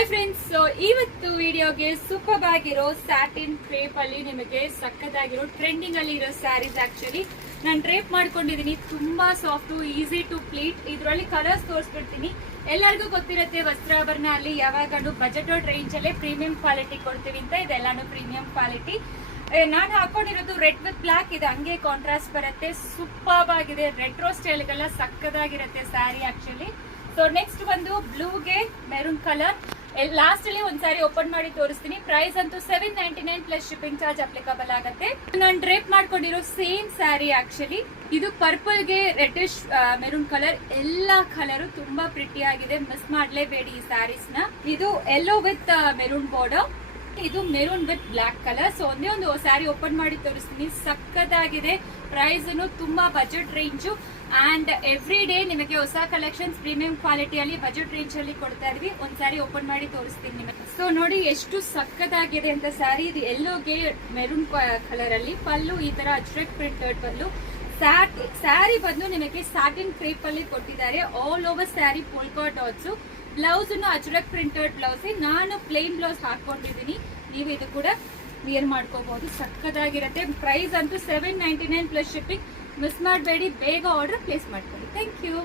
Hi friends, so ಇವತ್ತು ವಿಡಿಯೋಗೆ super ಆಗಿರೋ ಸ್ಯಾಟಿನ್ ಕ್ರೇಪ್ ಅಲ್ಲಿ ನಿಮಗೆ ಸಕ್ಕತ್ತಾಗಿರೋ ಟ್ರೆಂಡಿಂಗ್ ಅಲ್ಲಿ ಇರೋ ಸ್ಯಾರೀಸ್. ಆಕ್ಚುಲಿ ನಾನು ಡ್ರೇಪ್ ಮಾಡ್ಕೊಂಡಿದೀನಿ, ತುಂಬಾ ಸಾಫ್ಟ್, ಈಸಿ ಟು ಪ್ಲೀಟ್. ಇದರಲ್ಲಿ ಕಲರ್ಸ್ ತೋರಿಸ್ಬಿಡ್ತೀನಿ. ಎಲ್ಲರಿಗೂ ಗೊತ್ತಿರುತ್ತೆ ವಸ್ತ್ರಾಭರಣ ಅಲ್ಲಿ ಯಾವಾಗಲೂ ಬಜೆಟ್ ರೇಂಜ್ ಅಲ್ಲೇ ಪ್ರೀಮಿಯಂ ಕ್ವಾಲಿಟಿ ಕೊಡ್ತೀವಿ ಅಂತ. ಇದೆಲ್ಲಾನು ಪ್ರೀಮಿಯಂ ಕ್ವಾಲಿಟಿ. ನಾನು ಹಾಕೊಂಡಿರೋದು ರೆಡ್ ವಿತ್ ಬ್ಲಾಕ್ ಇದೆ, ಹಂಗೆ ಕಾಂಟ್ರಾಸ್ಟ್ ಬರುತ್ತೆ. ಸೂಪರ್ ಆಗಿದೆ, ರೆಟ್ರೋ ಸ್ಟೈಲ್ಗೆಲ್ಲ ಸಕ್ಕದಾಗಿರುತ್ತೆ ಸ್ಯಾರಿ ಆಕ್ಚುಲಿ. ಸೊ ನೆಕ್ಸ್ಟ್ ಬಂದು ಬ್ಲೂಗೆ ಮೆರೂನ್ ಕಲರ್. ಲಾಸ್ಟ್ ಅಲ್ಲಿ ಒಂದ್ ಸಾರಿ ಓಪನ್ ಮಾಡಿ ತೋರಿಸ್ತೀನಿ. ಪ್ರೈಸ್ ಅಂತೂ $799 ಪ್ಲಸ್ ಶಿಪ್ಪಿಂಗ್ ಚಾರ್ಜ್ ಅಪ್ಲಿಕಬಲ್ ಆಗುತ್ತೆ. ನಾನು ಡ್ರೇಪ್ ಮಾಡ್ಕೊಂಡಿರೋ ಸೇಮ್ ಸ್ಯಾರಿ ಆಕ್ಚುಲಿ. ಇದು ಪರ್ಪಲ್ ಗೆ ರೆಡ್ಡಿಶ್ ಮೆರೂನ್ ಕಲರ್. ಎಲ್ಲಾ ಕಲರ್ ತುಂಬಾ ಪ್ರಿಟಿ ಆಗಿದೆ, ಮಿಸ್ ಮಾಡ್ಲೇಬೇಡಿ ಈ ಸ್ಯಾರೀಸ್ ನ. ಇದು ಯೆಲ್ಲೋ ವಿತ್ ಮೆರೂನ್ ಬಾರ್ಡರ್, ಇದು maroon with black colour. So ಒಂದೇ ಒಂದು ಸ್ಯಾರಿ ಓಪನ್ ಮಾಡಿ ತೋರಿಸ್ತೀನಿ. ಸಕ್ಕದಾಗಿದೆ. ಪ್ರೈಸ್ ತುಂಬಾ budget range and every day ನಿಮಗೆ ಹೊಸ ಕಲೆಕ್ಷನ್ಸ್ ಪ್ರೀಮಿಯಂ ಕ್ವಾಲಿಟಿಯಲ್ಲಿ ಬಜೆಟ್ ರೇಂಜ್ ಅಲ್ಲಿ ಕೊಡ್ತಾ ಇದೀವಿ. ಒಂದ್ ಸ್ಯಾರಿ ಓಪನ್ ಮಾಡಿ ತೋರಿಸ್ತೀನಿ ನಿಮಗೆ. ಸೊ ನೋಡಿ ಎಷ್ಟು ಸಕ್ಕದಾಗಿದೆ ಅಂತ ಸ್ಯಾರಿ. ಇದು ಯೆಲ್ಲೋಗೆ ಮೆರೂನ್ ಕಲರ್ ಅಲ್ಲಿ, ಪಲ್ಲು ಈ ತರ ಅಜ್ರಕ್ ಪ್ರಿಂಟೆಡ್ ಪಲ್ಲು. ಸ್ಯಾರಿ ಬಂದು ನಿಮಗೆ ಸ್ಯಾಟಿನ್ ಕ್ರೇಪ್ ಅಲ್ಲಿ ಕೊಟ್ಟಿದ್ದಾರೆ. All over sari polka dots. Blouse Ajrakh printed blouse. ನಾನು ಪ್ಲೇನ್ ಬ್ಲೌಸ್ ಹಾಕೊಂಡಿದ್ದೀನಿ, ನೀವು ಇದು ಕೂಡ ವಿಯರ್ ಮಾಡ್ಕೋಬಹುದು. ಸಕ್ಕದಾಗಿರುತ್ತೆ. ಪ್ರೈಸ್ ಅಂತೂ $799 ಪ್ಲಸ್ ಶಿಪ್ಪಿಂಗ್. ಮಿಸ್ ಮಾಡಬೇಡಿ, ಬೇಗ ಆರ್ಡರ್ ಪ್ಲೇಸ್ ಮಾಡ್ಕೊಳ್ಳಿ. Thank you.